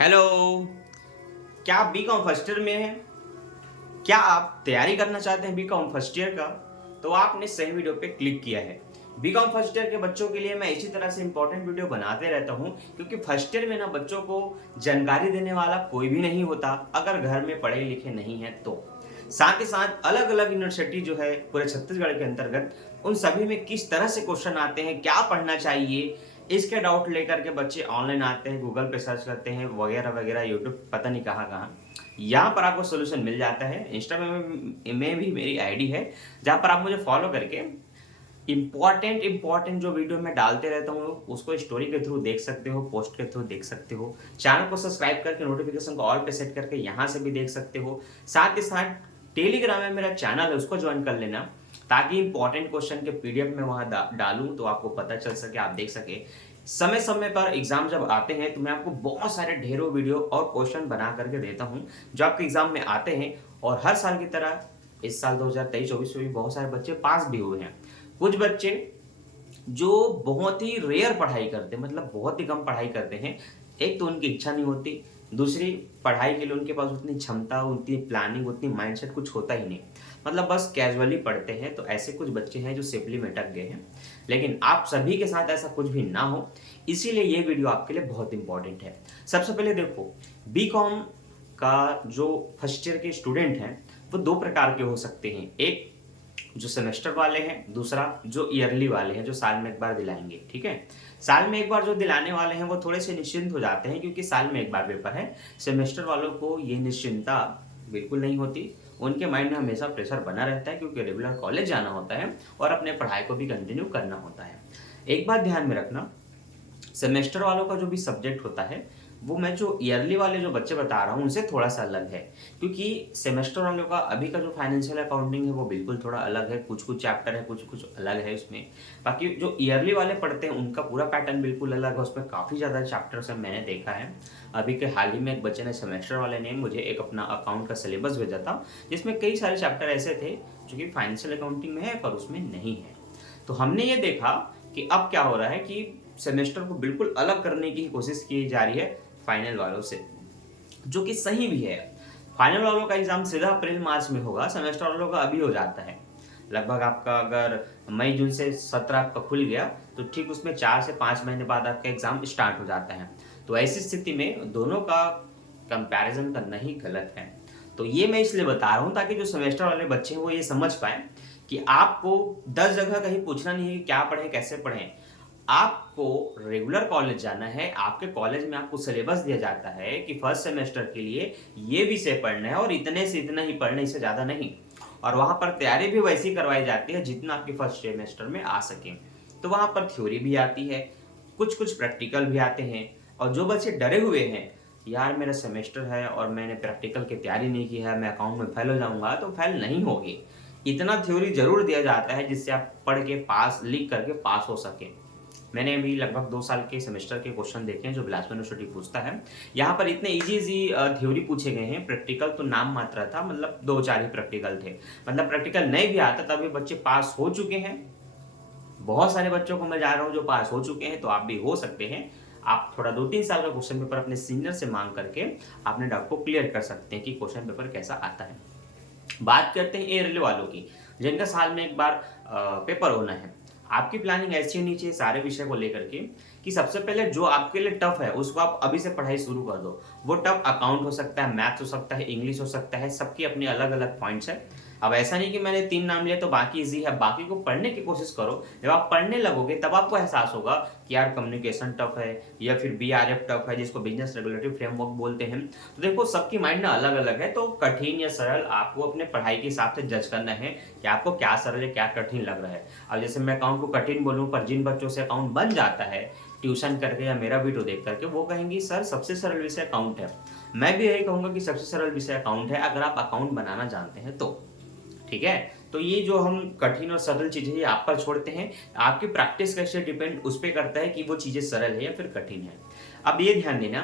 Hello. क्या आप BCom first year में हैं? क्या आप तैयारी करना चाहते हैं बीकॉम फर्स्ट ईयर का? तो आपने सही वीडियो पे क्लिक किया है। बीकॉम फर्स्ट ईयर के बच्चों के लिए मैं इसी तरह से इंपॉर्टेंट वीडियो बनाते रहता हूँ, क्योंकि फर्स्ट ईयर में ना बच्चों को जानकारी देने वाला कोई भी नहीं होता अगर घर में पढ़े लिखे नहीं है तो। साथ ही साथ अलग अलग यूनिवर्सिटी जो है पूरे छत्तीसगढ़ के अंतर्गत, उन सभी में किस तरह से क्वेश्चन आते हैं, क्या पढ़ना चाहिए, इसके डाउट लेकर के बच्चे ऑनलाइन आते हैं, गूगल पे सर्च करते हैं, वगैरह वगैरह, यूट्यूब पता नहीं कहाँ कहाँ। यहाँ पर आपको सोल्यूशन मिल जाता है। इंस्टाग्राम में भी मेरी आईडी है, जहाँ पर आप मुझे फॉलो करके इंपॉर्टेंट जो वीडियो मैं डालते रहता हूँ उसको स्टोरी के थ्रू देख सकते हो, पोस्ट के थ्रू देख सकते हो। चैनल को सब्सक्राइब करके नोटिफिकेशन को ऑल पे सेट करके यहाँ से भी देख सकते हो। साथ ही साथ टेलीग्राम में मेरा चैनल है, उसको ज्वाइन कर लेना, ताकि इंपॉर्टेंट क्वेश्चन के पीडीएफ में वहाँ डालूँ तो आपको पता चल सके, आप देख सके। समय समय पर एग्जाम जब आते हैं तो मैं आपको बहुत सारे ढेरों वीडियो और क्वेश्चन बना करके देता हूं जो आपके एग्जाम में आते हैं। और हर साल की तरह इस साल 2023-24 में भी बहुत सारे बच्चे पास भी हुए हैं। कुछ बच्चे जो बहुत ही रेयर पढ़ाई करते हैं, मतलब बहुत ही कम पढ़ाई करते हैं। एक तो उनकी इच्छा नहीं होती, दूसरी पढ़ाई के लिए उनके पास उतनी क्षमता, उतनी प्लानिंग, उतनी माइंडसेट कुछ होता ही नहीं, मतलब बस कैजुअली पढ़ते हैं। तो ऐसे कुछ बच्चे हैं जो सिंपली में अटक गए हैं। लेकिन आप सभी के साथ ऐसा कुछ भी ना हो, इसीलिए ये वीडियो आपके लिए बहुत इंपॉर्टेंट है। सबसे पहले देखो, बीकॉम का जो फर्स्ट ईयर के स्टूडेंट हैं वो दो प्रकार के हो सकते हैं। एक जो सेमेस्टर वाले हैं, दूसरा जो ईयरली वाले हैं, जो साल में एक बार दिलाएंगे। ठीक है, साल में एक बार जो दिलाने वाले हैं वो थोड़े से निश्चिंत हो जाते हैं, क्योंकि साल में एक बार पेपर है। सेमेस्टर वालों को ये निश्चिंतता बिल्कुल नहीं होती। उनके माइंड में हमेशा प्रेशर बना रहता है, क्योंकि रेगुलर कॉलेज जाना होता है और अपने पढ़ाई को भी कंटिन्यू करना होता है। एक बात ध्यान में रखना, सेमेस्टर वालों का जो भी सब्जेक्ट होता है वो मैं जो ईयरली वाले जो बच्चे बता रहा हूँ उनसे थोड़ा सा अलग है। क्योंकि सेमेस्टर वालों का अभी का जो फाइनेंशियल अकाउंटिंग है वो बिल्कुल थोड़ा अलग है, कुछ कुछ चैप्टर है, कुछ कुछ अलग है उसमें। बाकी जो ईयरली वाले पढ़ते हैं उनका पूरा पैटर्न बिल्कुल अलग है, उसमें काफ़ी ज़्यादा चैप्टर्स है, मैंने देखा है। अभी के हाल ही में एक बच्चे ने, सेमेस्टर वाले ने, मुझे एक अपना अकाउंट का सिलेबस भेजा था जिसमें कई सारे चैप्टर ऐसे थे जो कि फाइनेंशियल अकाउंटिंग में है पर उसमें नहीं है। तो हमने ये देखा कि अब क्या हो रहा है कि सेमेस्टर को बिल्कुल अलग करने की कोशिश की जा रही है फाइनल वालों से, जो कि सही भी है। फाइनल वालों का एग्जाम सीधा अप्रैल मार्च में होगा, सेमेस्टर वालों का अभी हो जाता है। लगभग आपका अगर मई जून से 17 आपका खुल गया तो ठीक उसमें 4 से 5 महीने बाद आपका एग्जाम स्टार्ट हो जाता है। तो ऐसी स्थिति में दोनों का कंपैरिजन करना ही गलत है। तो ये मैं इसलिए बता रहा हूँ ताकि जो सेमेस्टर वाले बच्चे हैं वो ये समझ पाए कि आपको 10 जगह कहीं पूछना नहीं है कि क्या पढ़ें, कैसे पढ़ें। आपको रेगुलर कॉलेज जाना है, आपके कॉलेज में आपको सिलेबस दिया जाता है कि फर्स्ट सेमेस्टर के लिए ये विषय पढ़ना है और इतने से इतना ही पढ़ना, इससे ज़्यादा नहीं। और वहाँ पर तैयारी भी वैसी करवाई जाती है जितना आपके फर्स्ट सेमेस्टर में आ सके। तो वहाँ पर थ्योरी भी आती है, कुछ कुछ प्रैक्टिकल भी आते हैं। और जो बच्चे डरे हुए हैं, यार मेरा सेमेस्टर है और मैंने प्रैक्टिकल की तैयारी नहीं की है, मैं अकाउंट में फेल हो जाऊंगा, तो फेल नहीं होगी। इतना थ्योरी जरूर दिया जाता है जिससे आप पढ़ के पास, लिख करके पास हो सके। मैंने अभी लगभग 2 साल के सेमेस्टर के क्वेश्चन देखे हैं जो बिलासपुर यूनिवर्सिटी पूछता है। यहाँ पर इतने इजी थ्योरी पूछे गए हैं, प्रैक्टिकल तो नाम मात्रा था, मतलब 2-4 ही प्रैक्टिकल थे। मतलब प्रैक्टिकल नहीं भी आता तभी बच्चे पास हो चुके हैं। बहुत सारे बच्चों को मैं जा रहा हूँ जो पास हो चुके हैं, तो आप भी हो सकते हैं। आप थोड़ा 2-3 साल का क्वेश्चन पेपर अपने सीनियर से मांग करके अपने डाउट को क्लियर कर सकते हैं कि क्वेश्चन पेपर कैसा आता है। बात करते हैं ईयरली वालों की, जिनका साल में एक बार पेपर होना है। आपकी प्लानिंग ऐसी होनी चाहिए सारे विषय को लेकर के कि सबसे पहले जो आपके लिए टफ है उसको आप अभी से पढ़ाई शुरू कर दो। वो टफ अकाउंट हो सकता है, मैथ्स हो सकता है, इंग्लिश हो सकता है, सबकी अपनी अलग अलग पॉइंट्स है। अब ऐसा नहीं कि मैंने 3 नाम लिए तो बाकी इजी है, बाकी को पढ़ने की कोशिश करो। जब आप पढ़ने लगोगे तब आपको एहसास होगा कि यार कम्युनिकेशन टफ है, या फिर बीआरएफ टफ है, जिसको बिजनेस रेगुलेटरी फ्रेमवर्क बोलते हैं। तो देखो सबकी माइंड ना अलग अलग है, तो कठिन या सरल आपको अपने पढ़ाई के हिसाब से जज करना है कि आपको क्या सरल है, क्या कठिन लग रहा है। अब जैसे मैं अकाउंट को कठिन बोलूँ, पर जिन बच्चों से अकाउंट बन जाता है ट्यूशन करके या मेरा वीडियो देख करके, वो कहेंगे सर सबसे सरल विषय अकाउंट है। मैं भी यही कहूंगा कि सबसे सरल विषय अकाउंट है अगर आप अकाउंट बनाना जानते हैं तो। ठीक है, तो ये जो हम कठिन और सरल चीजें ये आप पर छोड़ते हैं। आपकी प्रैक्टिस कैसे डिपेंड उस पर करता है कि वो चीजें सरल है या फिर कठिन है। अब ये ध्यान देना,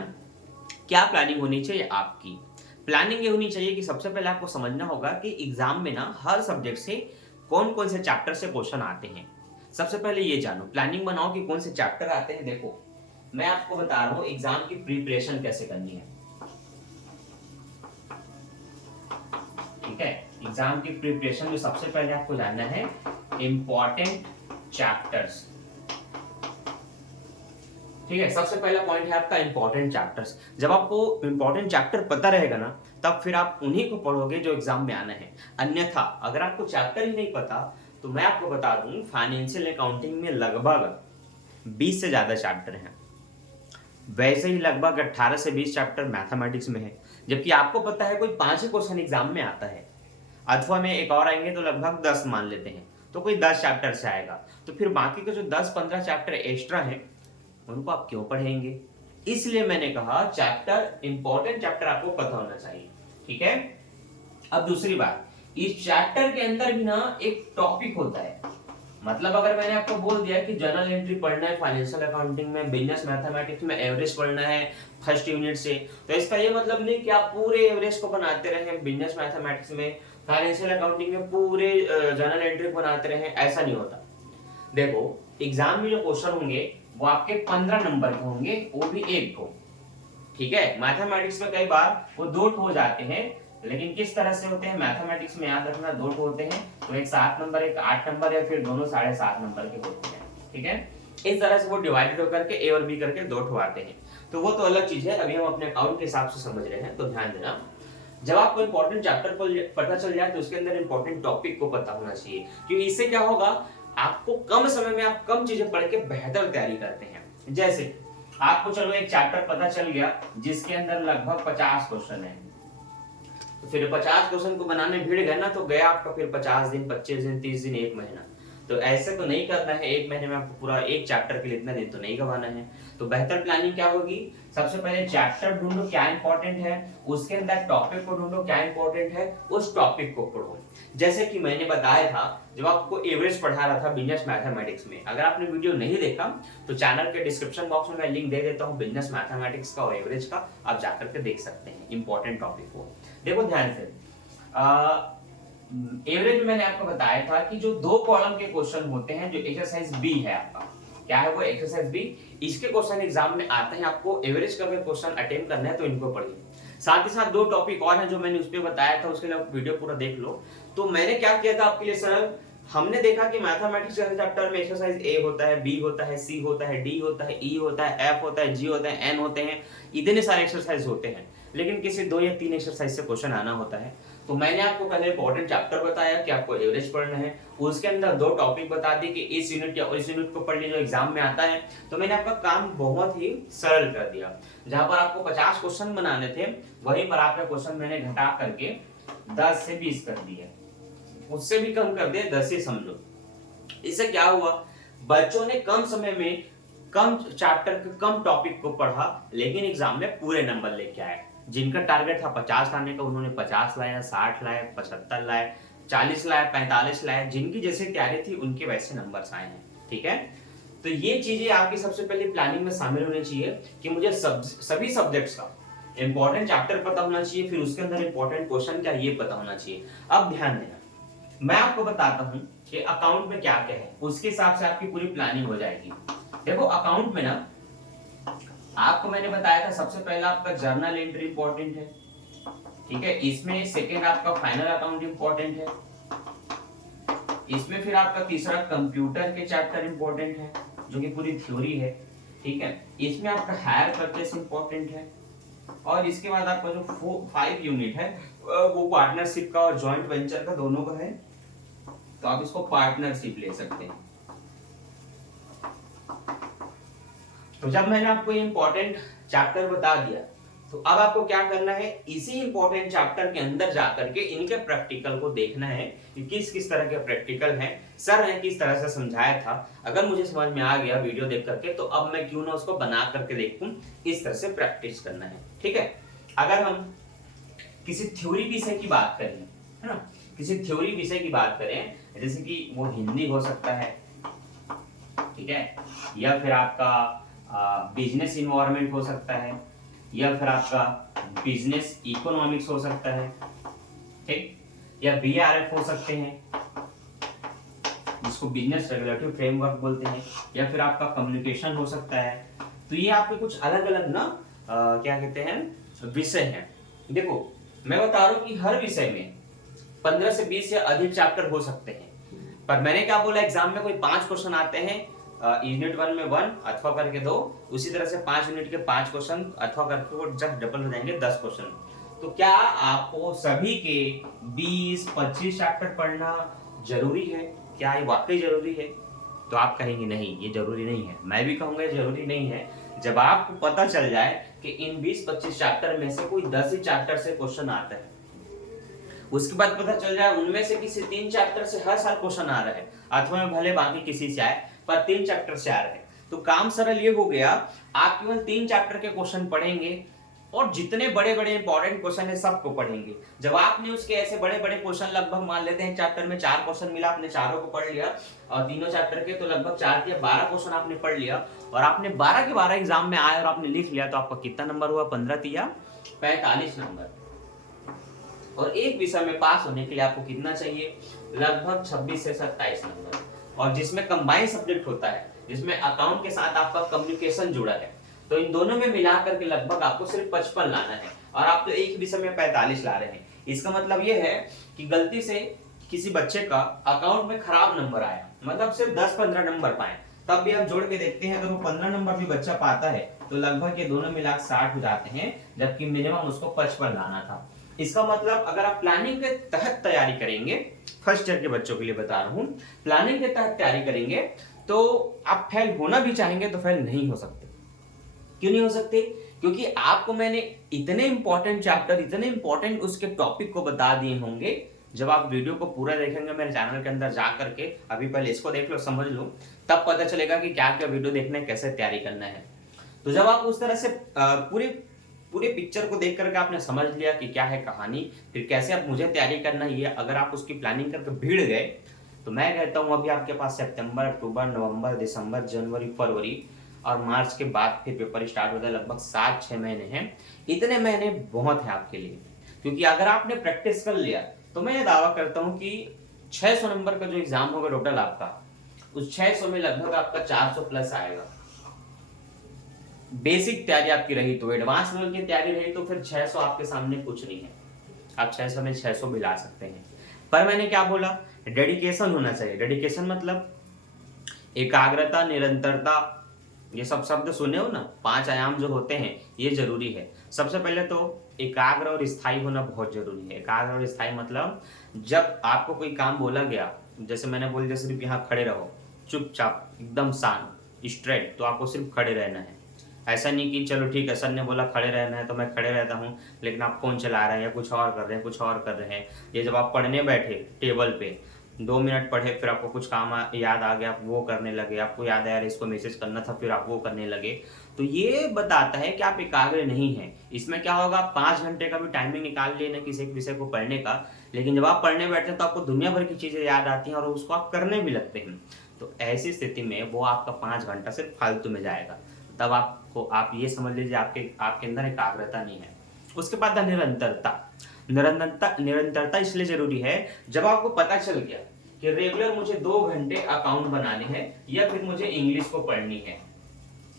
क्या प्लानिंग होनी चाहिए आपकी। प्लानिंग ये होनी चाहिए कि सबसे पहले आपको समझना होगा कि एग्जाम में ना हर सब्जेक्ट से कौन कौन से चैप्टर से क्वेश्चन आते हैं। सबसे पहले ये जानो, प्लानिंग बनाओ कि कौन से चैप्टर आते हैं। देखो मैं आपको बता रहा हूं एग्जाम की प्रिपरेशन कैसे करनी है। ठीक है, एग्जाम की प्रिपरेशन में सबसे पहले आपको जानना है इंपॉर्टेंट चैप्टर्स। ठीक है, सबसे पहला पॉइंट है आपका इंपॉर्टेंट चैप्टर्स। जब आपको इंपॉर्टेंट चैप्टर पता रहेगा ना, तब फिर आप उन्हीं को पढ़ोगे जो एग्जाम में आना है। अन्यथा अगर आपको चैप्टर ही नहीं पता, तो मैं आपको बता दूं फाइनेंशियल अकाउंटिंग में लगभग 20 से ज्यादा चैप्टर हैं। वैसे ही लगभग 18 से 20 चैप्टर मैथमेटिक्स में है, जबकि आपको पता है कोई 5 ही क्वेश्चन एग्जाम में आता है, अथवा में एक और आएंगे तो लगभग 10 मान लेते हैं, तो कोई 10 चैप्टर से आएगा। तो फिर बाकी के जो 10-15 चैप्टर एक्स्ट्रा हैं उनको आप क्यों पढ़ेंगे? इसलिए मैंने कहा चैप्टर, इंपॉर्टेंट चैप्टर आपको पता होना चाहिए। ठीक है, अब दूसरी बात, इस चैप्टर के अंदर भी ना एक टॉपिक होता है। मतलब अगर मैंने आपको बोल दिया कि जर्नल एंट्री पढ़ना है फाइनेंशियल अकाउंटिंग में, बिजनेस मैथमेटिक्स में एवरेज पढ़ना है फर्स्ट यूनिट से, तो इसका ये मतलब नहीं कि आप पूरे एवरेज को बनाते रहे बिजनेस मैथमेटिक्स में, फाइनेंशियल अकाउंटिंग में पूरे जर्नल एंट्री को बनाते रहे, ऐसा नहीं होता। देखो एग्जाम में जो क्वेश्चन होंगे वो आपके 15 नंबर के होंगे, वो भी एक को। ठीक है, मैथमेटिक्स में कई बार वो 2 हो जाते हैं, लेकिन किस तरह से होते हैं मैथमेटिक्स में याद रखना, 2 होते हैं, तो एक 7 नंबर एक 8 नंबर या फिर दोनों 7.5 नंबर के होते हैं। ठीक है, इस तरह से वो डिवाइडेड होकर के ए और बी करके 2 आते हैं, तो वो तो अलग चीज है, अभी हम अपने अकाउंट के हिसाब से समझ रहे हैं, तो ध्यान देना। जब आपको इंपॉर्टेंट चैप्टर को पता चल जाए तो उसके अंदर इंपॉर्टेंट टॉपिक को पता होना चाहिए, क्योंकि इससे क्या होगा, आपको कम समय में आप कम चीजें पढ़ के बेहतर तैयारी करते हैं। जैसे आपको चलो एक चैप्टर पता चल गया जिसके अंदर लगभग 50 क्वेश्चन है, तो फिर 50 क्वेश्चन को बनाने भीड़ गए ना, तो गया आपका फिर 50 दिन, 25 दिन, 30 दिन, 1 महीना। तो ऐसे तो नहीं करना है, 1 महीने में आपको पूरा एक चैप्टर के लिए इतना दिन तो नहीं गवाना है। तो बेहतर प्लानिंग क्या होगी, सबसे पहले चैप्टर ढूंढो क्या इंपॉर्टेंट है, उसके अंदर टॉपिक को ढूंढो क्या इंपॉर्टेंट है, उस टॉपिक को पढ़ो। जैसे कि मैंने बताया था जब आपको एवरेज पढ़ा रहा था बिजनेस मैथमेटिक्स में, अगर आपने वीडियो नहीं देखा तो चैनल के डिस्क्रिप्शन बॉक्स में मैं लिंक दे देता हूँ बिजनेस मैथमेटिक्स का और एवरेज का, आप जाकर के देख सकते हैं इंपॉर्टेंट टॉपिक को। देखो ध्यान से, एवरेज में मैंने आपको बताया था कि जो 2 कॉलम के क्वेश्चन होते हैं, जो एक्सरसाइज बी है आपका, क्या है वो एक्सरसाइज बी, इसके क्वेश्चन एग्जाम में आते हैं। आपको एवरेज का भी क्वेश्चन अटेम्प्ट करना है तो इनको पढ़िए। साथ ही साथ 2 टॉपिक और हैं जो मैंने उस पर बताया था, उसके लिए आप वीडियो पूरा देख लो। तो मैंने क्या किया था आपके लिए सरल, हमने देखा कि मैथमेटिक्स के चैप्टर में एक्सरसाइज ए होता है, बी होता है, सी होता है, डी होता है, ई होता है, एफ होता है, जी होता है, एन होते हैं, इतने सारे एक्सरसाइज होते हैं, लेकिन किसी 2 या 3 एक्सरसाइज से क्वेश्चन आना होता है। तो मैंने आपको पहले इंपॉर्टेंट चैप्टर बताया कि आपको एवरेज पढ़ना है, उसके अंदर 2 टॉपिक बता दी कि इस यूनिट या उस यूनिट को पढ़ लीजिए जो एग्जाम में आता है। तो मैंने आपका काम बहुत ही सरल कर दिया। जहां पर आपको 50 क्वेश्चन बनाने थे, वहीं पर आपका क्वेश्चन मैंने घटा करके 10 से 20 कर दिए, उससे भी कम कर दिए, 10 ही समझो। इससे क्या हुआ, बच्चों ने कम समय में कम चैप्टर के कम टॉपिक को पढ़ा, लेकिन एग्जाम में पूरे नंबर लेके आए। जिनका टारगेट था 50 लाने का, उन्होंने 50 लाया, 60 लाए, 75 लाए, 40 लाए, 45 लाए, जिनकी जैसे तैयारी थी उनके वैसे नंबर्स आए हैं। ठीक है, तो ये चीजें आपकी सबसे पहले प्लानिंग में शामिल होनी चाहिए कि मुझे सभी सब्जेक्ट्स का इंपॉर्टेंट चैप्टर पता होना चाहिए, फिर उसके अंदर इंपॉर्टेंट क्वेश्चन क्या ये पता होना चाहिए। अब ध्यान देना, मैं आपको बताता हूं कि अकाउंट में क्या क्या है, उसके हिसाब से आपकी पूरी प्लानिंग हो जाएगी। देखो अकाउंट में ना, आपको मैंने बताया था सबसे पहला आपका जर्नल एंट्री इंपॉर्टेंट है। ठीक है, इसमें सेकंड आपका फाइनल अकाउंट इंपॉर्टेंट है, इसमें फिर आपका तीसरा कंप्यूटर के चैप्टर इंपॉर्टेंट है जो कि पूरी थ्योरी है। ठीक है, इसमें आपका हायर परचेस इंपॉर्टेंट है, और इसके बाद आपका जो 5 यूनिट है वो पार्टनरशिप का और जॉइंट वेंचर का दोनों का है, तो आप इसको पार्टनरशिप ले सकते हैं। तो जब मैंने आपको ये इंपॉर्टेंट चैप्टर बता दिया, तो अब आपको क्या करना है, इसी इंपॉर्टेंट चैप्टर के अंदर जाकर के इनके प्रैक्टिकल को देखना है कि किस किस तरह के प्रैक्टिकल हैं, सर ने किस तरह से समझाया था। अगर मुझे समझ में आ गया वीडियो देख करके, तो अब मैं क्यों ना उसको बना करके देखूं, इस तरह से प्रैक्टिस करना है। ठीक है, अगर हम किसी थ्योरी विषय की बात करें, है ना, किसी थ्योरी विषय की बात करें, जैसे कि वो हिंदी हो सकता है, ठीक है, या फिर आपका बिजनेस इन्वायरमेंट हो सकता है, या फिर आपका बिजनेस इकोनॉमिक्स हो सकता है, ठीक, या बीआरएफ हो सकते हैं जिसको बिजनेस रेगुलेटरी फ्रेमवर्क बोलते हैं, या फिर आपका कम्युनिकेशन हो सकता है, तो ये आपके कुछ अलग अलग ना क्या कहते हैं विषय हैं। देखो मैं बता रहा हूँ कि हर विषय में 15 से 20 या अधिक चैप्टर हो सकते हैं, पर मैंने क्या बोला, एग्जाम में कोई 5 क्वेश्चन आते हैं, यूनिट 1 में 1 अथवा करके 2, उसी तरह से 5 यूनिट के 5 क्वेश्चन अथवा करके वो जब डबल हो जाएंगे 10 क्वेश्चन। तो क्या आपको सभी के 20-25 चैप्टर पढ़ना जरूरी है? क्या ये वाकई जरूरी है? तो आप कहेंगे नहीं ये जरूरी नहीं है। मैं भी कहूंगा ये जरूरी नहीं है। जब आपको पता चल जाए कि इन 20-25 चैप्टर में से कोई 10 ही चैप्टर से क्वेश्चन आता है, उसके बाद पता चल जाए उनमें से किसी 3 चैप्टर से हर साल क्वेश्चन आ रहा है, अथवा में भले बाकी किसी से आए पर 3 चैप्टर से आ रहे हैं, तो काम सरल ये हो गया, आप केवल 3 चैप्टर के क्वेश्चन पढ़ेंगे और जितने बड़े बड़े इंपॉर्टेंट क्वेश्चन है सबको पढ़ेंगे। जब आपने उसके ऐसे बड़े बड़े क्वेश्चन लगभग मान लेते हैं चैप्टर में 4 क्वेश्चन मिला, आपने चारों को पढ़ लिया और तीनों चैप्टर के, तो लगभग 4 या 12 क्वेश्चन आपने पढ़ लिया और आपने 12 के 12 एग्जाम में आए और आपने लिख लिया, तो आपका कितना नंबर हुआ? 15 या 45 नंबर। और एक विषय में पास होने के लिए आपको कितना चाहिए? लगभग 26 से 27 नंबर। और जिसमें कंबाइंड सब्जेक्ट होता है, जिसमें अकाउंट के साथ आपका कम्युनिकेशन जुड़ा है, तो इन दोनों में मिलाकर के लगभग आपको सिर्फ 55 लाना है और आप तो एक विषय में 45 ला रहे हैं। इसका मतलब ये है कि गलती से किसी बच्चे का अकाउंट में खराब नंबर आया, मतलब सिर्फ 10-15 नंबर पाए, तब भी हम जोड़ के देखते हैं अगर वो 15 नंबर भी बच्चा पाता है तो लगभग ये दोनों मिला 60 हो जाते हैं, जबकि मिनिमम उसको 55 लाना था। इसका मतलब अगर आप प्लानिंग के तहत तैयारी करेंगे, फर्स्ट ईयर के बच्चों के लिए बता रहा हूं, प्लानिंग के तहत तैयारी करेंगे तो आप फेल होना भी चाहेंगे तो फेल नहीं हो सकते। क्यों नहीं हो सकते? क्योंकि आपको मैंने इतने इंपॉर्टेंट चैप्टर, इतने इंपॉर्टेंट उसके टॉपिक को बता दिए होंगे। जब आप वीडियो को पूरा देखेंगे मेरे चैनल के अंदर जा करके, अभी पहले इसको देख लो, समझ लो, तब पता चलेगा कि क्या क्या वीडियो देखना है, कैसे तैयारी करना है। तो जब आप उस तरह से पूरे पूरे पिक्चर को देख करके आपने समझ लिया कि क्या है कहानी, फिर कैसे अब मुझे तैयारी करना है, ये अगर आप उसकी प्लानिंग करके भिड़ गए, तो मैं कहता हूँ अभी आपके पास सितंबर, अक्टूबर, नवंबर, दिसंबर, जनवरी, फरवरी और मार्च के बाद फिर पेपर स्टार्ट होता है, लगभग 7-6 महीने हैं। इतने महीने बहुत है आपके लिए, क्योंकि अगर आपने प्रैक्टिस कर लिया तो मैं ये दावा करता हूँ कि 600 नंबर का जो एग्जाम होगा टोटल आपका, उस 600 में लगभग आपका 400 प्लस आएगा। बेसिक तैयारी आपकी रही तो, एडवांस लेवल की तैयारी रही तो फिर 600 आपके सामने कुछ नहीं है, आप 600 में 600 भी ला सकते हैं। पर मैंने क्या बोला? डेडिकेशन होना चाहिए। डेडिकेशन मतलब एकाग्रता, निरंतरता, ये सब शब्द सुने हो ना, 5 आयाम जो होते हैं ये जरूरी है। सबसे पहले तो एकाग्र और स्थायी होना बहुत जरूरी है। एकाग्र और स्थायी मतलब जब आपको कोई काम बोला गया, जैसे मैंने बोल दिया सिर्फ यहाँ खड़े रहो, चुपचाप एकदम शांत स्ट्रेट, तो आपको सिर्फ खड़े रहना है। ऐसा नहीं कि चलो ठीक है सर ने बोला खड़े रहना है तो मैं खड़े रहता हूँ, लेकिन आप फोन चला रहे हैं या कुछ और कर रहे हैं, कुछ और कर रहे हैं। ये जब आप पढ़ने बैठे टेबल पे 2 मिनट पढ़े, फिर आपको कुछ काम याद आ गया, आप वो करने लगे, आपको याद आया इसको मैसेज करना था, फिर आप वो करने लगे, तो ये बताता है कि आप एकाग्र नहीं हैं। इसमें क्या होगा, 5 घंटे का भी टाइमिंग निकाल लेना किसी एक विषय को पढ़ने का, लेकिन जब आप पढ़ने बैठते हैं तो आपको दुनिया भर की चीजें याद आती हैं और उसको आप करने भी लगते हैं। तो ऐसी स्थिति में वो आपका 5 घंटा सिर्फ फालतू में जाएगा। तब आपको, आप ये समझ लीजिए आपके आपके अंदर एकाग्रता नहीं है। उसके बाद निरंतरता। निरंतरता इसलिए जरूरी है, जब आपको पता चल गया कि रेगुलर मुझे 2 घंटे अकाउंट बनाने हैं या फिर मुझे इंग्लिश को पढ़नी है,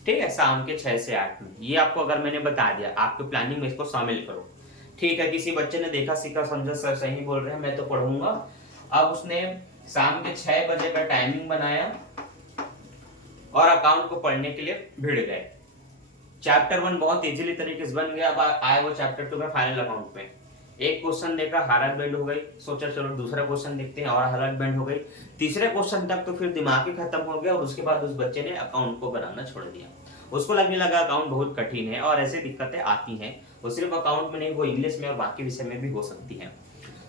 ठीक है, शाम के 6 से 8 में, ये आपको अगर मैंने बता दिया, आपके प्लानिंग में इसको शामिल करो। ठीक है, किसी बच्चे ने देखा सीखा समझा, सर सही बोल रहे हैं मैं तो पढ़ूंगा, अब उसने शाम के 6 बजे का टाइमिंग बनाया और अकाउंट को पढ़ने के लिए भिड़ गए। चैप्टर 1 बहुत इजीली तरीके से बन गया, अब आए वो चैप्टर 2 में फाइनल अकाउंट पे, एक क्वेश्चन देखा हालत बेंड हो गई, सोचा चलो दूसरा क्वेश्चन देखते हैं और हालत बेंड हो गई, तीसरे क्वेश्चन तक तो फिर दिमाग ही खत्म हो गया और उसके बाद उस बच्चे ने अकाउंट को बनाना छोड़ दिया। उसको लगने लगा अकाउंट बहुत कठिन है और ऐसी दिक्कतें आती हैं, वो सिर्फ अकाउंट में नहीं, वो इंग्लिश में और बाकी विषय में भी हो सकती है।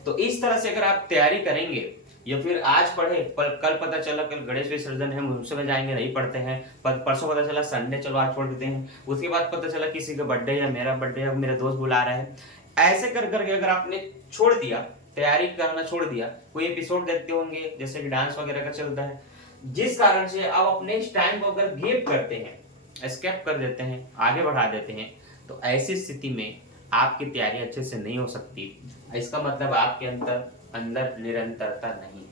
तो इस तरह से अगर आप तैयारी करेंगे, या फिर आज पढ़े कल पता चला कल गणेश विसर्जन है मुझसे में जाएंगे नहीं पढ़ते हैं, परसों पता चला संडे चलो आज छोड़ देते हैं, उसके बाद पता चला किसी का बर्थडे या मेरा बर्थडे या मेरा दोस्त बुला रहा है, ऐसे कर करके अगर आपने छोड़ दिया, तैयारी करना छोड़ दिया, कोई एपिसोड देखते होंगे जैसे कि डांस वगैरह का चलता है, जिस कारण से आप अपने इस टाइम को अगर गेप करते हैं, स्किप कर देते हैं, आगे बढ़ा देते हैं, तो ऐसी स्थिति में आपकी तैयारी अच्छे से नहीं हो सकती। इसका मतलब आपके अंदर निरंतरता नहीं।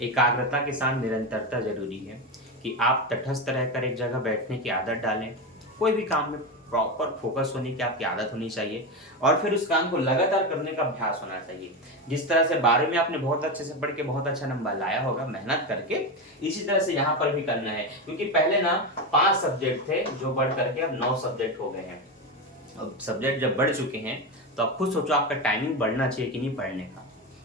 एकाग्रता के साथ निरंतरता जरूरी है कि आप तटस्थ रहकर एक जगह बैठने की आदत डालें, कोई भी काम में प्रॉपर फोकस होने की आपकी आदत होनी चाहिए और फिर उस काम को लगातार करने का अभ्यास होना चाहिए। जिस तरह से 12वीं में आपने बहुत अच्छे से पढ़ के बहुत अच्छा नंबर लाया होगा मेहनत करके, इसी तरह से यहाँ पर भी करना है, क्योंकि पहले ना 5 सब्जेक्ट थे जो बढ़ करके अब 9 सब्जेक्ट हो गए हैं। अब सब्जेक्ट जब बढ़ चुके हैं तो आप खुद सोचो आपका टाइमिंग बढ़ना चाहिए कि नहीं पढ़ने का।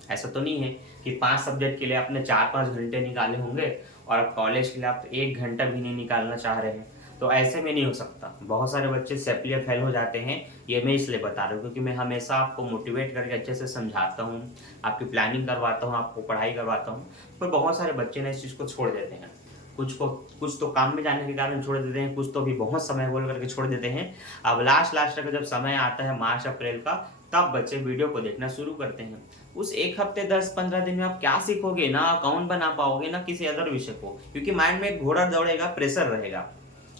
ऐसा तो नहीं है कि 5 सब्जेक्ट के लिए आपने 4-5 घंटे निकाले होंगे और अब कॉलेज के लिए आप 1 घंटा भी नहीं निकालना चाह रहे हैं, तो ऐसे में नहीं हो सकता। बहुत सारे बच्चे सेपलियर फेल हो जाते हैं, ये मैं इसलिए बता रहा हूँ क्योंकि मैं हमेशा आपको मोटिवेट करके अच्छे से समझाता हूँ, आपकी प्लानिंग करवाता हूँ, आपको पढ़ाई करवाता हूँ, पर बहुत सारे बच्चे ना इस चीज़ को छोड़ देते हैं। कुछ तो काम में जाने के कारण छोड़ देते हैं, कुछ तो भी बहुत समय बोल करके छोड़ देते हैं। अब लास्ट का जब समय आता है मार्च अप्रैल का, तब बच्चे वीडियो को देखना शुरू करते हैं। उस 1 हफ्ते 10-15 दिन में आप क्या सीखोगे? ना अकाउंट बना पाओगे ना किसी अदर विषय को, क्योंकि माइंड में एक घोड़ा दौड़ेगा, प्रेशर रहेगा।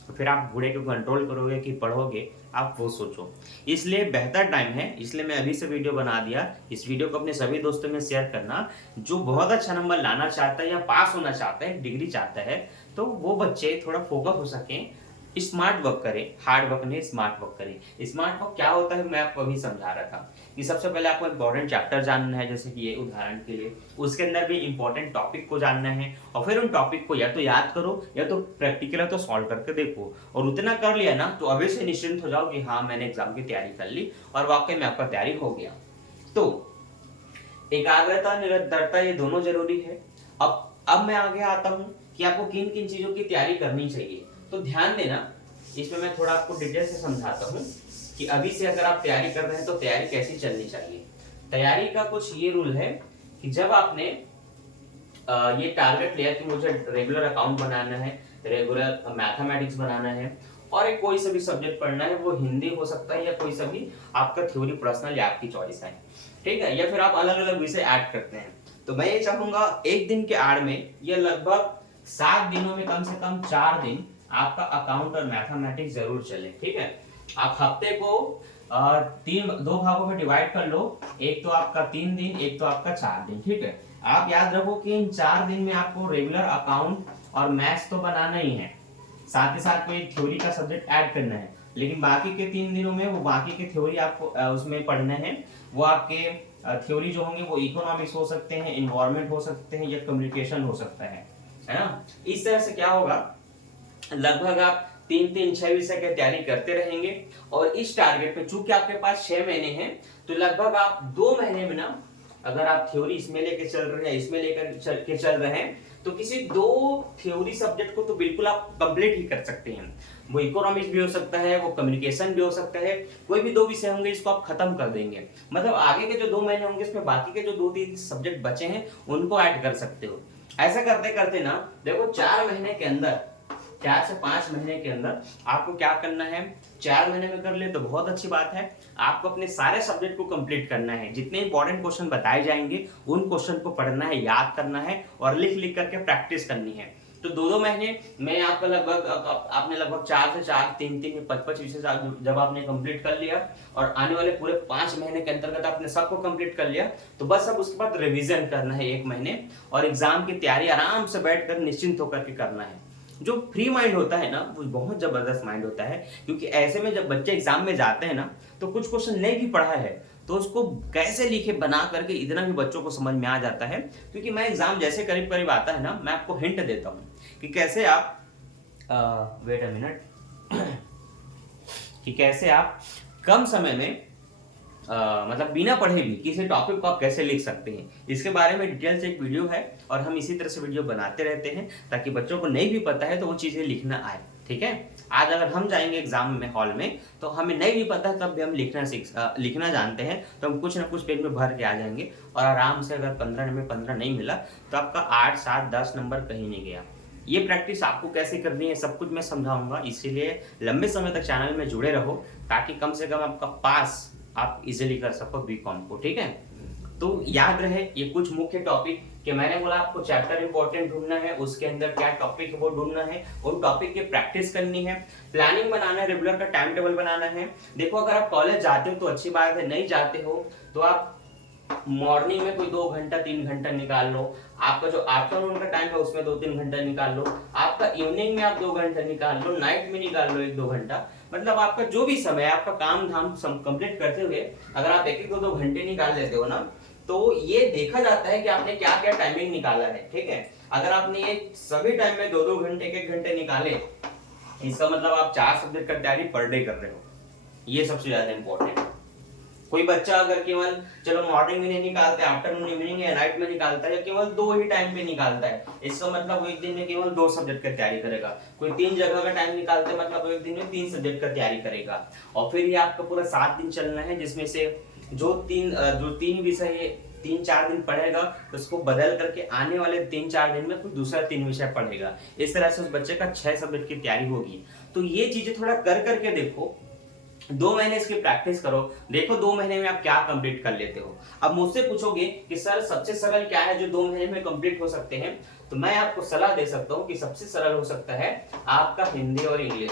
तो फिर आप घोड़े को कंट्रोल करोगे कि पढ़ोगे, आप वो सोचो। इसलिए बेहतर टाइम है, इसलिए मैं अभी से वीडियो बना दिया। इस वीडियो को अपने सभी दोस्तों में शेयर करना, जो बहुत अच्छा नंबर लाना चाहता है या पास होना चाहता है, डिग्री चाहता है, तो वो बच्चे थोड़ा फोकस हो सकें, स्मार्ट वर्क करें, हार्ड वर्क नहीं स्मार्ट वर्क करें। स्मार्ट वर्क क्या होता है मैं आपको अभी समझा रहा था कि सबसे पहले आपको इंपॉर्टेंट चैप्टर जानना है, जैसे कि ये उदाहरण के लिए, उसके अंदर भी इंपॉर्टेंट टॉपिक को जानना है और फिर उन टॉपिक को या तो याद करो या तो प्रैक्टिकल है तो सॉल्व करके देखो। और उतना कर लिया ना तो अभी से निश्चिंत हो जाओ कि हाँ मैंने एग्जाम की तैयारी कर ली और वाकई में आपका तैयारी हो गया। तो एकाग्रता निरंतरता ये दोनों जरूरी है। अब मैं आगे आता हूँ कि आपको किन किन चीजों की तैयारी करनी चाहिए। तो ध्यान देना, इसमें मैं थोड़ा आपको डिटेल से समझाता हूँ कि अभी से अगर आप तैयारी कर रहे हैं तो तैयारी कैसी चलनी चाहिए। तैयारी का कुछ ये रूल है कि जब आपने ये टारगेट लिया कि मुझे रेगुलर अकाउंट बनाना है, रेगुलर मैथमेटिक्स बनाना है और एक कोई सा भी सब्जेक्ट पढ़ना है, वो हिंदी हो सकता है या कोई सा भी आपका थ्योरी पर्सनल या आपकी चॉइस है, ठीक है, या फिर आप अलग अलग विषय ऐड करते हैं। तो मैं ये चाहूंगा एक दिन के आड़ में या लगभग 7 दिनों में कम से कम 4 दिन आपका अकाउंट और मैथमेटिक्स जरूर चले, ठीक है। आप हफ्ते को 2 भागों में डिवाइड कर लो, एक तो आपका 3 दिन, एक तो आपका 4 दिन, ठीक है। आप याद रखो कि इन 4 दिन में आपको रेगुलर अकाउंट और मैथ्स तो बनाना ही है, साथ ही साथ कोई थ्योरी का सब्जेक्ट ऐड करना है, लेकिन बाकी के 3 दिनों में वो बाकी के थ्योरी आपको उसमें पढ़ना है। वो आपके थ्योरी जो होंगे वो इकोनॉमिक्स हो सकते हैं, इन्वायरमेंट हो सकते हैं या कम्युनिकेशन हो सकता है ना। इस तरह से क्या होगा, लगभग आप 3-6 विषय की तैयारी करते रहेंगे और इस टारगेट पे चूंकि आपके पास 6 महीने हैं तो लगभग आप 2 महीने में ना, अगर आप थ्योरी इसमें लेके चल रहे हैं, इसमें लेकर चल रहे हैं, तो किसी 2 थ्योरी सब्जेक्ट को तो बिल्कुल आप कंप्लीट ही कर सकते हैं। वो इकोनॉमिक्स भी हो सकता है, वो कम्युनिकेशन भी हो सकता है, कोई भी 2 विषय होंगे इसको आप खत्म कर देंगे। मतलब आगे के जो 2 महीने होंगे इसमें बाकी के जो 2-3 सब्जेक्ट बचे हैं उनको ऐड कर सकते हो। ऐसा करते करते ना देखो 4 महीने के अंदर, 4 से 5 महीने के अंदर आपको क्या करना है, 4 महीने में कर ले तो बहुत अच्छी बात है। आपको अपने सारे सब्जेक्ट को कंप्लीट करना है, जितने इंपॉर्टेंट क्वेश्चन बताए जाएंगे उन क्वेश्चन को पढ़ना है, याद करना है और लिख लिख करके प्रैक्टिस करनी है। तो 2-2 महीने में आपका आपने लगभग 4 से 4, 3-3 में 5-5 विषय जब आपने कंप्लीट कर लिया और आने वाले पूरे 5 महीने के अंतर्गत आपने सबको कंप्लीट कर लिया, तो बस अब उसके बाद रिवीजन करना है 1 महीने और एग्जाम की तैयारी आराम से बैठकर निश्चिंत होकर के करना है। जो फ्री माइंड होता है ना वो बहुत जबरदस्त माइंड होता है, क्योंकि ऐसे में जब बच्चे एग्जाम में जाते हैं ना तो कुछ क्वेश्चन नहीं भी पढ़ा है तो उसको कैसे लिखे बना करके इतना भी बच्चों को समझ में आ जाता है। क्योंकि मैं एग्जाम जैसे करीब करीब आता है ना, मैं आपको हिंट देता हूँ कि कैसे आप वेट अ मिनट कि कैसे आप कम समय में मतलब बिना पढ़े भी किसी टॉपिक को आप कैसे लिख सकते हैं। इसके बारे में डिटेल से एक वीडियो है और हम इसी तरह से वीडियो बनाते रहते हैं ताकि बच्चों को नहीं भी पता है तो वो चीज़ें लिखना आए, ठीक है। आज अगर हम जाएंगे एग्जाम में हॉल में तो हमें नहीं भी पता है तब भी हम लिखना जानते हैं, तो हम कुछ ना कुछ पेज में भर के आ जाएंगे और आराम से अगर 15 में 15 नहीं मिला तो आपका 8, 7, 10 नंबर कहीं नहीं गया। ये प्रैक्टिस आपको कैसे करनी है सब कुछ मैं समझाऊंगा, इसीलिए लंबे समय तक चैनल में जुड़े रहो ताकि कम से कम आपका पास आप इजीली कर सको बीकॉम को, ठीक है। तो याद रहे ये कुछ मुख्य टॉपिक कि मैंने बोला आपको चैप्टर इंपॉर्टेंट ढूंढना है, उसके अंदर क्या टॉपिक है वो ढूंढना है, उन टॉपिक की प्रैक्टिस करनी है, प्लानिंग बनाना है, रेगुलर का टाइम टेबल बनाना है। देखो अगर आप कॉलेज जाते हो तो अच्छी बात है, नहीं जाते हो तो आप मॉर्निंग में कोई 2 घंटा 3 घंटा निकाल लो, आपका जो आफ्टरनून का टाइम है उसमें 2-3 घंटा निकाल लो, आपका इवनिंग में आप 2 घंटा निकाल लो, नाइट में निकाल लो 1-2 घंटा। मतलब आपका जो भी समय है, आपका काम धाम कंप्लीट करते हुए अगर आप एक एक दो दो घंटे निकाल लेते हो ना, तो ये देखा जाता है कि आपने क्या क्या टाइमिंग निकाला है। ठीक है, अगर आपने ये सभी टाइम में दो दो घंटे एक एक घंटे निकाले, इसका मतलब आप 4 सब्जेक्ट का तैयारी पर डे कर रहे हो। ये सबसे ज्यादा इंपॉर्टेंट है। कोई बच्चा अगर केवल चलो मॉर्निंग में नहीं निकालता है, आफ्टरनून इवनिंग या नाइट में निकालता है, या केवल 2 ही टाइम पे निकालता है, इसका मतलब वो एक दिन में केवल 2 सब्जेक्ट का तैयारी करेगा। कोई 3 जगह का टाइम निकालता है, मतलब वो एक दिन में 3 सब्जेक्ट का तैयारी करेगा। और फिर ये आपका पूरा 7 दिन चलना है, जिसमें से जो तीन विषय 3-4 दिन पढ़ेगा, तो उसको बदल करके आने वाले 3-4 दिन में कोई दूसरा 3 विषय पढ़ेगा। इस तरह से उस बच्चे का 6 सब्जेक्ट की तैयारी होगी। तो ये चीजें थोड़ा कर करके देखो, 2 महीने इसकी प्रैक्टिस करो, देखो 2 महीने में आप क्या कंप्लीट कर लेते हो। अब मुझसे पूछोगे कि सर सबसे सरल क्या है जो 2 महीने में कंप्लीट हो सकते हैं, तो मैं आपको सलाह दे सकता हूं कि सबसे सरल हो सकता है आपका हिंदी और इंग्लिश।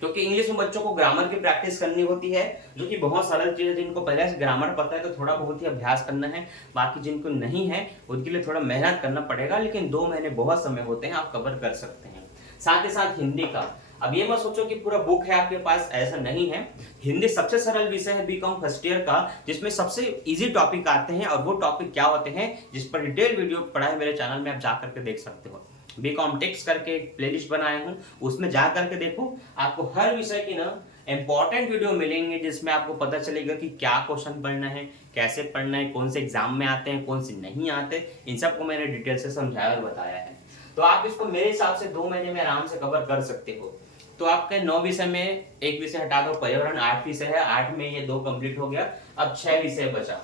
क्योंकि इंग्लिश में बच्चों को ग्रामर की प्रैक्टिस करनी होती है, जो कि बहुत सरल चीज है। जिनको पहले से ग्रामर पता है तो थोड़ा बहुत ही अभ्यास करना है, बाकी जिनको नहीं है उनके लिए थोड़ा मेहनत करना पड़ेगा, लेकिन 2 महीने बहुत समय होते हैं, आप कवर कर सकते हैं। साथ ही साथ हिंदी का, अब ये मत सोचो कि पूरा बुक है आपके पास, ऐसा नहीं है। हिंदी सबसे सरल विषय है बीकॉम फर्स्ट ईयर का, जिसमें सबसे इजी टॉपिक आते हैं। और वो टॉपिक क्या होते हैं, जिस पर डिटेल वीडियो पड़ा है मेरे चैनल में, आप जा करके देख सकते हो। बीकॉम टेक्स्ट करके एक प्लेलिस्ट बनाया हूं, उसमें जा करके देखो, आपको हर विषय की ना इंपॉर्टेंट वीडियो मिलेंगे, जिसमें आपको पता चलेगा कि क्या क्वेश्चन पढ़ना है, कैसे पढ़ना है, कौन से एग्जाम में आते हैं, कौन से नहीं आते। इन सबको मैंने डिटेल से समझाया और बताया है। तो आप इसको मेरे हिसाब से 2 महीने में आराम से कवर कर सकते हो। तो आपके 9 विषय में एक विषय हटा दो, पर्यावरण 8 विषय है, 8 में ये 2 कंप्लीट हो गया, अब 6 विषय बचा।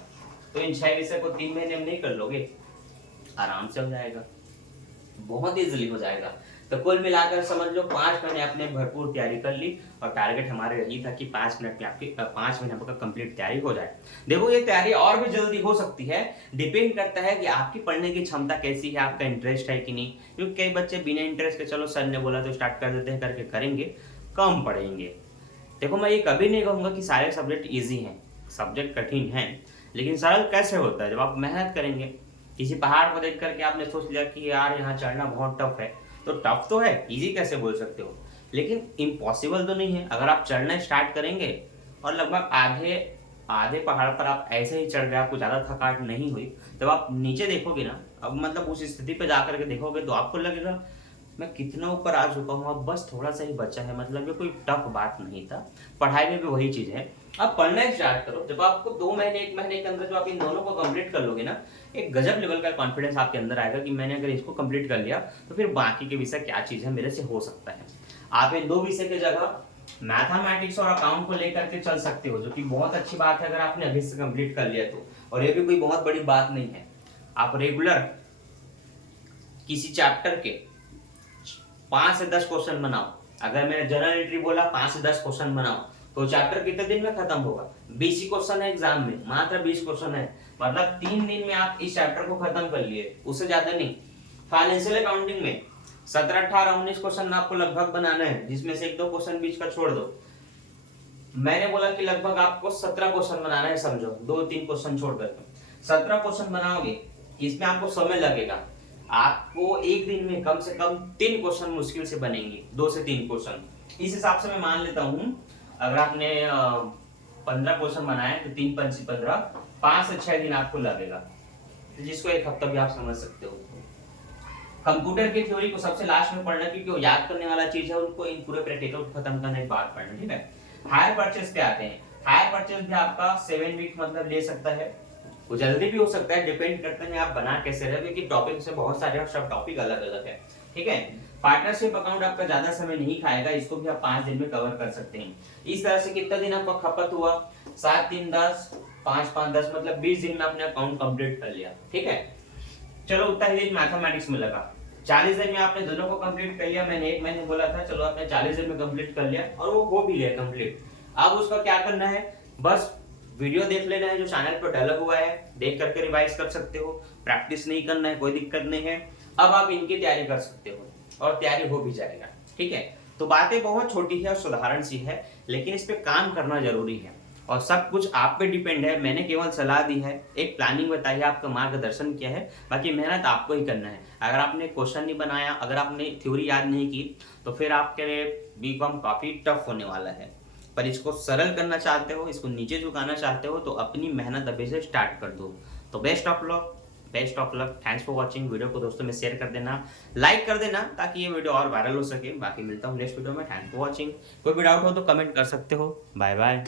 तो इन 6 विषय को 3 महीने में नहीं कर लोगे, आराम से हो जाएगा, बहुत इजीली हो जाएगा। तो कुल मिलाकर समझ लो 5 महीने आपने भरपूर तैयारी कर ली, और टारगेट हमारे यही था कि 5 मिनट में आपकी 5 महीने आपका कंप्लीट तैयारी हो जाए। देखो ये तैयारी और भी जल्दी हो सकती है, डिपेंड करता है कि आपकी पढ़ने की क्षमता कैसी है, आपका इंटरेस्ट है कि नहीं। क्योंकि कई बच्चे बिना इंटरेस्ट के चलो सर ने बोला तो स्टार्ट कर देते हैं, करके करेंगे, कम पढ़ेंगे। देखो मैं ये कभी नहीं कहूंगा कि सारे सब्जेक्ट ईजी हैं, सब्जेक्ट कठिन हैं, लेकिन सरल कैसे होता है, जब आप मेहनत करेंगे। किसी पहाड़ को देख करके आपने सोच लिया कि यार यहाँ चढ़ना बहुत टफ है, तो टफ तो है, इजी कैसे बोल सकते हो, लेकिन इम्पॉसिबल तो नहीं है। अगर आप चढ़ना स्टार्ट करेंगे और लगभग आधे आधे पहाड़ पर आप ऐसे ही चढ़ गए, आपको ज्यादा थकावट नहीं हुई, जब आप नीचे देखोगे ना, अब मतलब उस स्थिति पे जाकर के देखोगे, तो आपको लगेगा मैं कितना ऊपर आ चुका हूँ, अब बस थोड़ा सा ही बचा है। मतलब ये कोई टफ बात नहीं था, पढ़ाई में भी वही चीज है। अब पढ़ना स्टार्ट करो, जब आपको 2 महीने 1 महीने के अंदर जो आप इन दोनों को कंप्लीट कर लोगे ना, एक गजब लेवल का कॉन्फिडेंस आपके अंदर आएगा कि मैंने अगर इसको कंप्लीट कर लिया तो फिर बाकी के विषय क्या चीज है, मेरे से हो सकता है। आप इन 2 विषय की जगह मैथमेटिक्स और अकाउंट को लेकर के चल सकते हो, जो कि बहुत अच्छी बात है अगर आपने अभी से कंप्लीट कर लिया तो। और ये भी कोई बहुत बड़ी बात नहीं है, आप रेगुलर किसी चैप्टर के 5 से 10 क्वेश्चन बनाओ। अगर मैंने जनरल एंट्री बोला 5 से 10 क्वेश्चन बनाओ, तो चैप्टर कितने दिन में खत्म होगा, 20 ही क्वेश्चन है एग्जाम में, मात्र 20 क्वेश्चन है, मतलब 3 दिन में आप इस चैप्टर को खत्म कर लिए, उससे ज्यादा नहीं। फाइनेंशियल अकाउंटिंग में 17, 18, 19 क्वेश्चन आपको लगभग बनाना है, जिसमें से 1-2 क्वेश्चन बीच का छोड़ दो। मैंने बोला कि लगभग आपको 17 क्वेश्चन बनाना है, समझो 2-3 क्वेश्चन छोड़ करके 17 क्वेश्चन बनाओगे, इसमें आपको समय लगेगा। आपको एक दिन में कम से कम 3 क्वेश्चन मुश्किल से बनेंगे, 2 से 3 क्वेश्चन। इस हिसाब से मैं मान लेता हूं, अगर आपने 15 क्वेश्चन बनाए तो 3 5 15, 5 से 6 दिन आपको लगेगा, जिसको 1 हफ्ता भी आप समझ सकते हो। कंप्यूटर की थ्योरी को सबसे लास्ट में पढ़ना, क्योंकि वो याद करने वाला चीज है, उनको इन पूरे प्रैक्टिकल को खत्म करने के बाद पढ़ना, ठीक है। हायर परचेज पे आते हैं। हायर परचेज भी आपका 7 वीक मतलब ले सकता है, वो जल्दी भी हो सकता है, डिपेंड करता है आप बना कैसे रहे, क्योंकि टॉपिक से बहुत सारे और सब टॉपिक अलग अलग है, ठीक है। पार्टनरशिप अकाउंट आपका ज्यादा समय नहीं खाएगा, इसको भी आप 5 दिन में कवर कर सकते हैं। इस तरह से कितना दिन आपका खपत हुआ, 7 3 10 5 5 10, मतलब 20 दिन में आपने अकाउंट कंप्लीट कर लिया, ठीक है। चलो उतना ही दिन मैथमेटिक्स में लगा, 40 दिन में आपने दोनों को कंप्लीट कर लिया। मैंने 1 महीने बोला था, चलो आपने 40 दिन में कंप्लीट कर लिया, और वो हो भी गया कंप्लीट। अब उसका क्या करना है, बस वीडियो देख लेना है जो चैनल पर डेवलप हुआ है, देख करके रिवाइज कर सकते हो, प्रैक्टिस नहीं करना है, कोई दिक्कत नहीं है। अब आप इनकी तैयारी कर सकते हो, और तैयारी हो भी जाएगा, ठीक है। तो बातें बहुत छोटी है और साधारण सी है, लेकिन इस पे काम करना जरूरी है। और सब कुछ आप पे डिपेंड है। मैंने केवल सलाह दी है, एक प्लानिंग बताई है, आपका मार्गदर्शन किया है, बाकी मेहनत आपको ही करना है। अगर आपने क्वेश्चन नहीं बनाया, अगर आपने थ्योरी याद नहीं की, तो फिर आपके लिए बीकॉम काफ़ी टफ होने वाला है। पर इसको सरल करना चाहते हो, इसको नीचे झुकाना चाहते हो, तो अपनी मेहनत अभी से स्टार्ट कर दो। तो best of luck, best of luck. Thanks for watching. Video को दोस्तों में शेयर कर देना, लाइक कर देना, ताकि ये वीडियो और वायरल हो सके। बाकी मिलता हूँ नेक्स्ट वीडियो में। Thanks for watching. कोई भी डाउट हो तो कमेंट कर सकते हो। Bye bye.